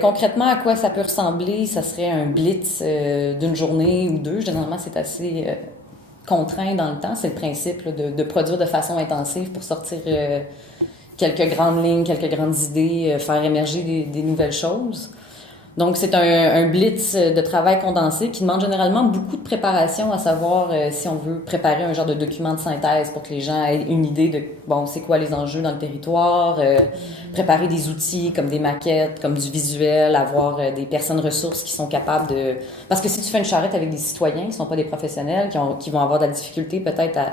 Concrètement, à quoi ça peut ressembler? Ça serait un blitz d'une journée ou deux. Généralement, c'est assez contraint dans le temps. C'est le principe là, de produire de façon intensive pour sortir quelques grandes lignes, quelques grandes idées, faire émerger des nouvelles choses. Donc, c'est un blitz de travail condensé qui demande généralement beaucoup de préparation, à savoir si on veut préparer un genre de document de synthèse pour que les gens aient une idée de, bon, c'est quoi les enjeux dans le territoire, préparer des outils comme des maquettes, comme du visuel, avoir des personnes ressources qui sont capables de... Parce que si tu fais une charrette avec des citoyens qui sont pas des professionnels, qui vont avoir de la difficulté peut-être à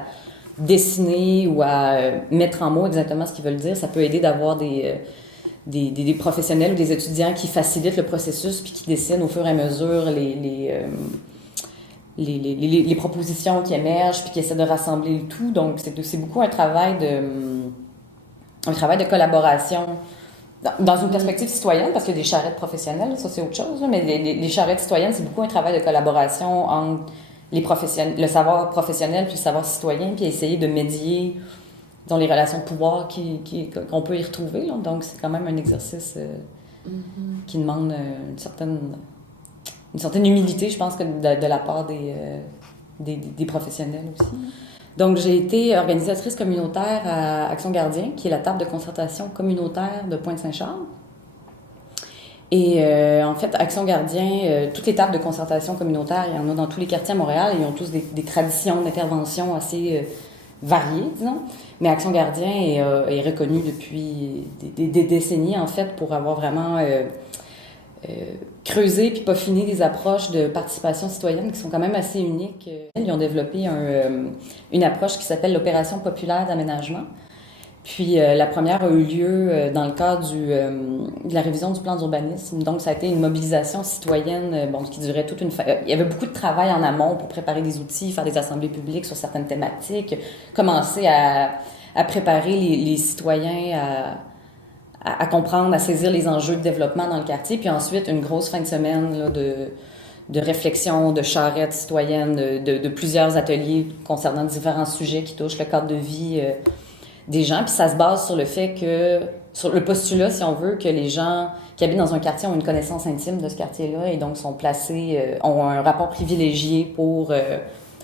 dessiner ou à mettre en mots exactement ce qu'ils veulent dire, ça peut aider d'avoir des professionnels ou des étudiants qui facilitent le processus puis qui dessinent au fur et à mesure les propositions qui émergent puis qui essaient de rassembler le tout. Donc, c'est beaucoup un travail de collaboration dans une perspective citoyenne, parce qu'il y a des charrettes professionnelles, ça c'est autre chose, là, mais les charrettes citoyennes, c'est beaucoup un travail de collaboration entre les professionnels, le savoir professionnel puis le savoir citoyen, puis essayer de médier dans les relations de pouvoir qu'on peut y retrouver. Là. Donc, c'est quand même un exercice qui demande une certaine humilité, je pense, que de la part des professionnels aussi. Donc, j'ai été organisatrice communautaire à Action Gardien, qui est la table de concertation communautaire de Pointe-Saint-Charles. Et en fait, Action Gardien, toutes les tables de concertation communautaire, il y en a dans tous les quartiers à Montréal, et ils ont tous des traditions d'intervention assez variées, disons. Mais Action Gardien est reconnu depuis des décennies, en fait, pour avoir vraiment creusé puis peaufiné des approches de participation citoyenne qui sont quand même assez uniques. Ils ont développé une approche qui s'appelle l'opération populaire d'aménagement. Puis la première a eu lieu dans le cadre de la révision du plan d'urbanisme. Donc, ça a été une mobilisation citoyenne bon, qui durait toute il y avait beaucoup de travail en amont pour préparer des outils, faire des assemblées publiques sur certaines thématiques, commencer à préparer les citoyens à comprendre, à saisir les enjeux de développement dans le quartier. Puis ensuite, une grosse fin de semaine là, de réflexion, de charrette citoyenne, de plusieurs ateliers concernant différents sujets qui touchent le cadre de vie des gens. Puis ça se base sur le fait que, sur le postulat, si on veut, que les gens qui habitent dans un quartier ont une connaissance intime de ce quartier-là et donc sont placés, ont un rapport privilégié pour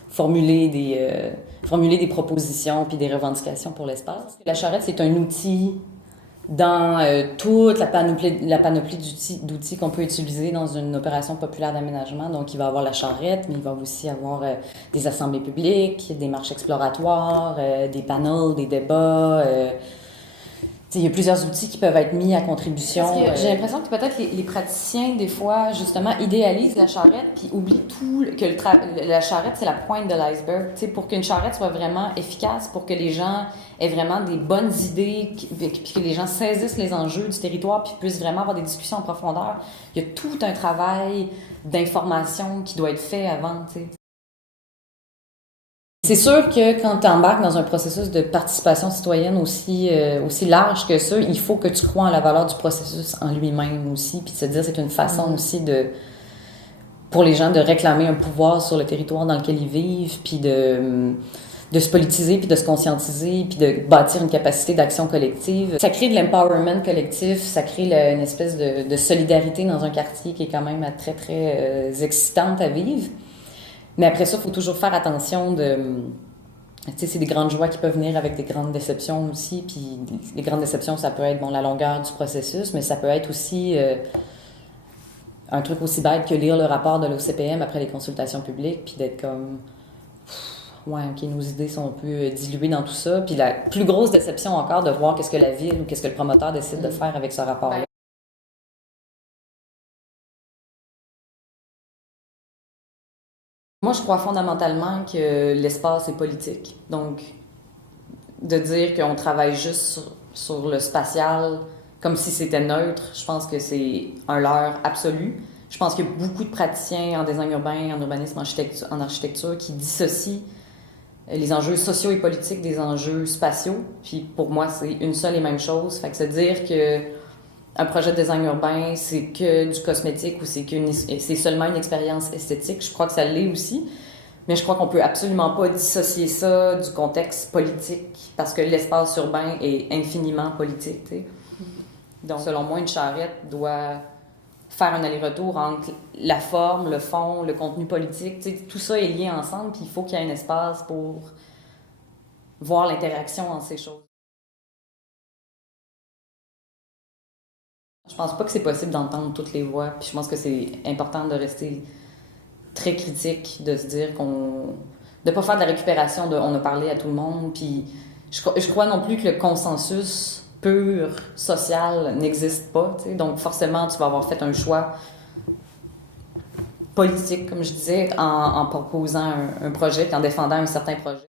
formuler des propositions puis des revendications pour l'espace. La charrette, c'est un outil dans toute la panoplie d'outils qu'on peut utiliser dans une opération populaire d'aménagement. Donc, il va y avoir la charrette, mais il va aussi avoir des assemblées publiques, des marches exploratoires, des panels, des débats. Il y a plusieurs outils qui peuvent être mis à contribution. J'ai l'impression que peut-être les praticiens, des fois, justement, idéalisent la charrette puis oublient la charrette, c'est la pointe de l'iceberg. Pour qu'une charrette soit vraiment efficace, pour que les gens aient vraiment des bonnes idées, puis que les gens saisissent les enjeux du territoire puis puissent vraiment avoir des discussions en profondeur, il y a tout un travail d'information qui doit être fait avant, t'sais. C'est sûr que quand tu embarques dans un processus de participation citoyenne aussi large que ça, il faut que tu crois en la valeur du processus en lui-même aussi, puis de se dire c'est une façon aussi pour les gens de réclamer un pouvoir sur le territoire dans lequel ils vivent, puis de se politiser, puis de se conscientiser, puis de bâtir une capacité d'action collective. Ça crée de l'empowerment collectif, ça crée une espèce de solidarité dans un quartier qui est quand même très, très excitante à vivre. Mais après ça, il faut toujours faire attention tu sais, c'est des grandes joies qui peuvent venir avec des grandes déceptions aussi. Puis les grandes déceptions, ça peut être, bon, la longueur du processus, mais ça peut être aussi un truc aussi bête que lire le rapport de l'OCPM après les consultations publiques, puis d'être comme, ouais, OK, nos idées sont un peu diluées dans tout ça. Puis la plus grosse déception encore, de voir qu'est-ce que la ville ou qu'est-ce que le promoteur décide de faire avec ce rapport-là. Moi, je crois fondamentalement que l'espace est politique. Donc, de dire qu'on travaille juste sur le spatial comme si c'était neutre, je pense que c'est un leurre absolu. Je pense qu'il y a beaucoup de praticiens en design urbain, en urbanisme, en architecture qui dissocient les enjeux sociaux et politiques des enjeux spatiaux. Puis pour moi, c'est une seule et même chose. Fait que se dire que un projet de design urbain, c'est que du cosmétique ou c'est seulement une expérience esthétique, je crois que ça l'est aussi. Mais je crois qu'on peut absolument pas dissocier ça du contexte politique parce que l'espace urbain est infiniment politique, tu sais. Donc, selon moi, une charrette doit faire un aller-retour entre la forme, le fond, le contenu politique. Tu sais, tout ça est lié ensemble, puis il faut qu'il y ait un espace pour voir l'interaction entre ces choses. Je pense pas que c'est possible d'entendre toutes les voix, puis je pense que c'est important de rester très critique, de se dire qu'on... de pas faire de la récupération de on a parlé à tout le monde, puis je crois non plus que le consensus pur, social, n'existe pas, tu sais. Donc forcément, tu vas avoir fait un choix politique, comme je disais, en proposant un projet, puis en défendant un certain projet.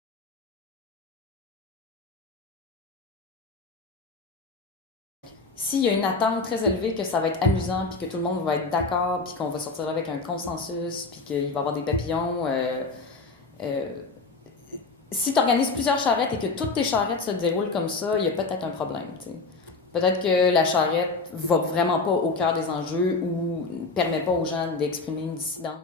S'il y a une attente très élevée que ça va être amusant, puis que tout le monde va être d'accord, puis qu'on va sortir là avec un consensus, puis qu'il va y avoir des papillons, euh, si tu organises plusieurs charrettes et que toutes tes charrettes se déroulent comme ça, il y a peut-être un problème. T'sais. Peut-être que la charrette va vraiment pas au cœur des enjeux ou ne permet pas aux gens d'exprimer une dissidence.